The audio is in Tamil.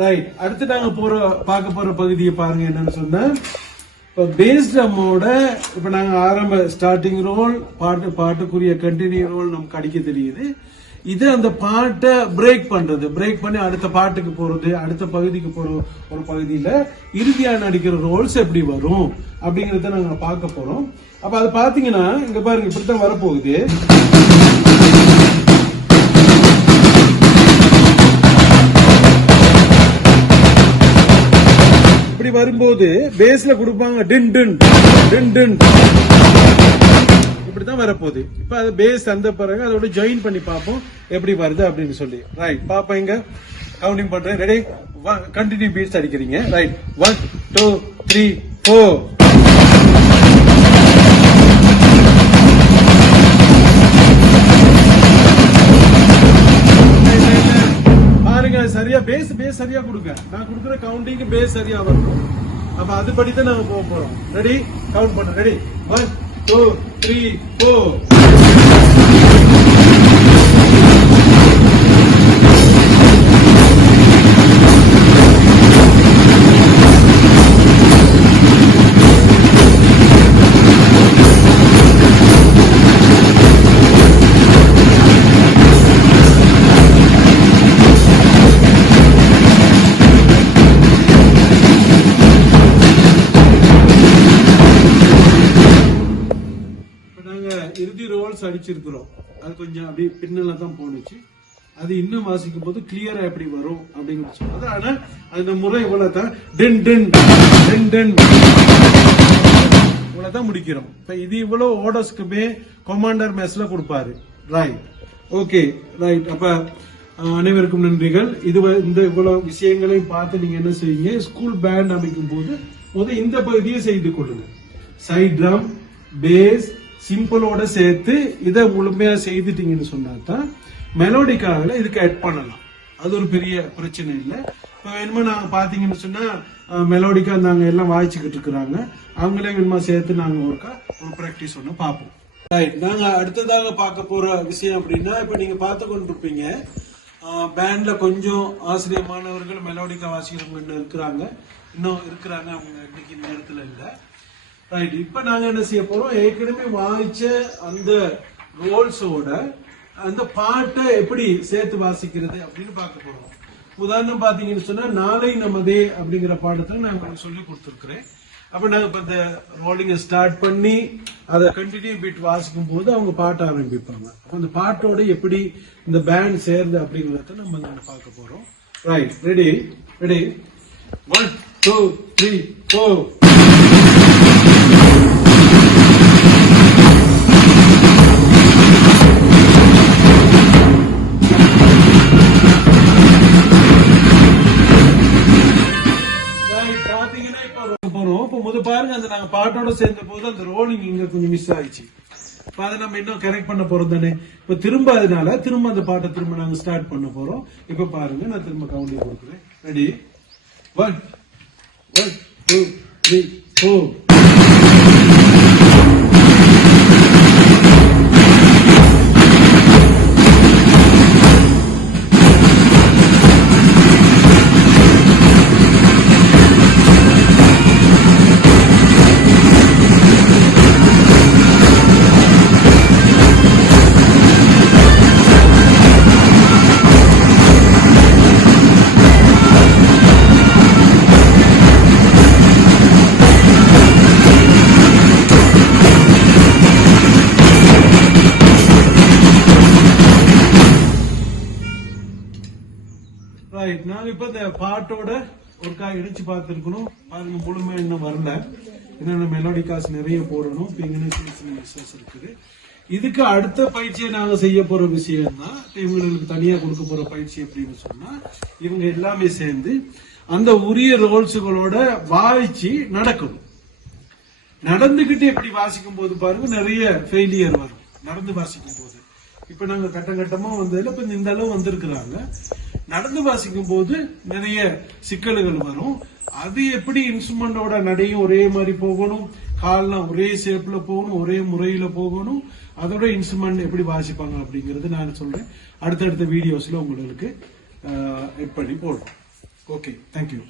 ரைட், அடுத்து நாங்க பார்க்க போற பகுதியை பாருங்க. என்னன்னு சொன்னா, இப்ப பேஸ் ட்ரம்மோட இப்ப நாங்க ஆரம்ப ஸ்டார்டிங் ரோல் பாட்டுக்குரிய கண்டினியூ ரோல் நமக்கு அடிக்க தெரியுது. இது அந்த பாட்டை பிரேக் பண்ணி அடுத்த பாட்டுக்கு போறது, அடுத்த பகுதிக்கு போற ஒரு பகுதியில இறுதியான அடிக்கிற ரோல்ஸ் எப்படி வரும் அப்படிங்கறத நாங்க பார்க்க போறோம். அப்ப அது பாத்தீங்கன்னா இங்க பாருங்க, இப்படித்தான் வரப்போகுது. இப்படி வரும்போது பேஸ்ல கொடுப்பாங்க டின் டின் டின் டின், இப்படிதான் வரப்போகுது. இப்ப அது பேஸ் தந்த பிறகு அதோட ஜாயின் பண்ணி பார்ப்போம் எப்படி வருது அப்படின்னு சொல்லி. ரைட், பாப்போம். இங்க கவுண்டிங் பண்றேன். ரெடி, கண்டினியூ பீட்ஸ் அடிக்கிறீங்க. ரைட், 1 2 3 4. பாருங்க, சரியா பேஸ் சரியா கொடுங்க. நான் கொடுக்குற கவுண்டிங் பேஸ் சரியா வரணும். அப்ப அதுபடிதான் நாங்க போக போறோம். ரெடி, கவுண்ட் பண்ண. ரெடி, 1 2 3 4. இறுதி ரோல்ஸ் அடிச்சிருக்கிறோம். அது கொஞ்சம் அப்படி பின்னல தான் போனுச்சு. அது இன்னும் வாசிக்கும் போது கிளியரா எப்படி வரும் அப்படிங்கிறது சொன்னது. ஆனா அந்த முறை இவ்வளவுதான், டின் டின் டின் டின் இவ்வளவுதான் முடிக்கிறோம். இப்ப இது இவ்வளவு ஓடர்ஸ்க்குமே கமாண்டர் மெஸ்ல கொடுப்பாரு. Right, okay, right. அப்ப அனைவருக்கும் நன்றிகள். இந்த இவ்வளவு விஷயங்களையும் பார்த்து நீங்க என்ன செய்யுங்க, ஸ்கூல் பேண்ட் அமைக்கும் போது இந்த பகுதியை செய்து கொள்ளுங்க. சைட் ட்ரம், பேஸ், சிம்பிளோட சேர்த்து இதை முழுமையா செய்துட்டீங்கன்னு சொன்னாதான் மெலோடிக்காக இதுக்கு ஆட் பண்ணலாம். அது ஒரு பெரிய பிரச்சனை இல்லை. இப்போ வேணுமா நாங்க பாத்தீங்கன்னு சொன்னா மெலோடிக்கா நாங்க எல்லாம் வாய்ச்சிக்கிட்டு இருக்கிறாங்க, அவங்களே வேணுமா சேர்த்து நாங்க ஒரு பிராக்டிஸ் ஒண்ணு பார்ப்போம். ரைட், நாங்க அடுத்ததாக பார்க்க போற விஷயம் அப்படின்னா, இப்ப நீங்க பார்த்து கொண்டிருப்பீங்க பேண்ட்ல கொஞ்சம் ஆசிரியர் மாணவர்கள் மெலோடிக்கா வாசிக்கிறவங்க இருக்கிறாங்க, இன்னும் இருக்கிறாங்க. அவங்க இன்னைக்கு நேரத்துல இல்லை. ரைட், இப்ப நாங்க என்ன செய்ய போறோம், ஏற்கனவே வாய்ச்ச அந்த ரோல்ஸோட அந்த பாட்டை எப்படி சேர்த்து வாசிக்கிறது அப்படின்னு பார்க்க போறோம். உதாரணம் பாத்தீங்கன்னு சொன்னா, நாளை நமதே அப்படிங்கிற பாடத்தை நான் சொல்லி கொடுத்துருக்கிறேன். அப்ப நாங்க இப்ப இந்த ரோலிங்க ஸ்டார்ட் பண்ணி அதை கண்டினியூ பீட் வாசிக்கும் போது அவங்க பாட்ட ஆரம்பிப்பாங்க. அந்த பாட்டோட எப்படி இந்த பேண்ட் சேர்ந்து அப்படிங்கறத நம்ம பார்க்க போறோம். Right, ready ready, 1 2 3 4. பாருங்க, அந்த நாங்க பாட்டோட சேர்ந்த போது அந்த ரோலிங் இங்க கொஞ்சம் மிஸ் ஆயிடுச்சு. அதை நம்ம இன்னும் கரெக்ட் பண்ண போறோம் தானே. இப்ப திரும்ப அதனால திரும்ப அந்த பாட்டை திரும்ப நாங்க ஸ்டார்ட் பண்ண போறோம். இப்ப பாருங்க, நான் திரும்ப கவுண்டிங் கொடுக்குறேன். ரெடி, 1 2 3 4. நாங்க இப்ப இந்த பாட்டோட ஒரு இணைச்சு பார்த்திருக்கணும். பாருங்க, முழுமையா இன்னும் வரல. என்னென்ன மெலோடி காசு நிறைய போடணும். இருக்குது. இதுக்கு அடுத்த பயிற்சியை நாங்க செய்ய போற விஷயம் தான், இவங்களுக்கு தனியா கொடுக்க போற பயிற்சி எப்படின்னு சொன்னா, இவங்க எல்லாமே சேர்ந்து அந்த உரிய ரோல்ஸுகளோட வாய்ச்சி நடக்கணும். நடந்துகிட்டு எப்படி வாசிக்கும் போது பாருங்க நிறைய ஃபெயிலியர் வரும் நடந்து வாசிக்கும் போது. இப்ப நாங்க கட்டமா வந்ததுல இப்ப இந்த அளவு வந்திருக்கிறாங்க. நடந்து வாசிக்கும் போது நிறைய சிக்கல்கள் வரும். அது எப்படி இன்ஸ்ட்ருமெண்டோட நடையும் ஒரே மாதிரி போகணும், கால்லாம் ஒரே ஷேப்ல போகணும், ஒரே முறையில போகணும், அதோட இன்ஸ்ட்ருமெண்ட் எப்படி வாசிப்பாங்க அப்படிங்கறது நான் சொல்றேன். அடுத்தடுத்த வீடியோஸ்ல உங்களுக்கு எட் பண்ணி போடுறோம். Okay thank you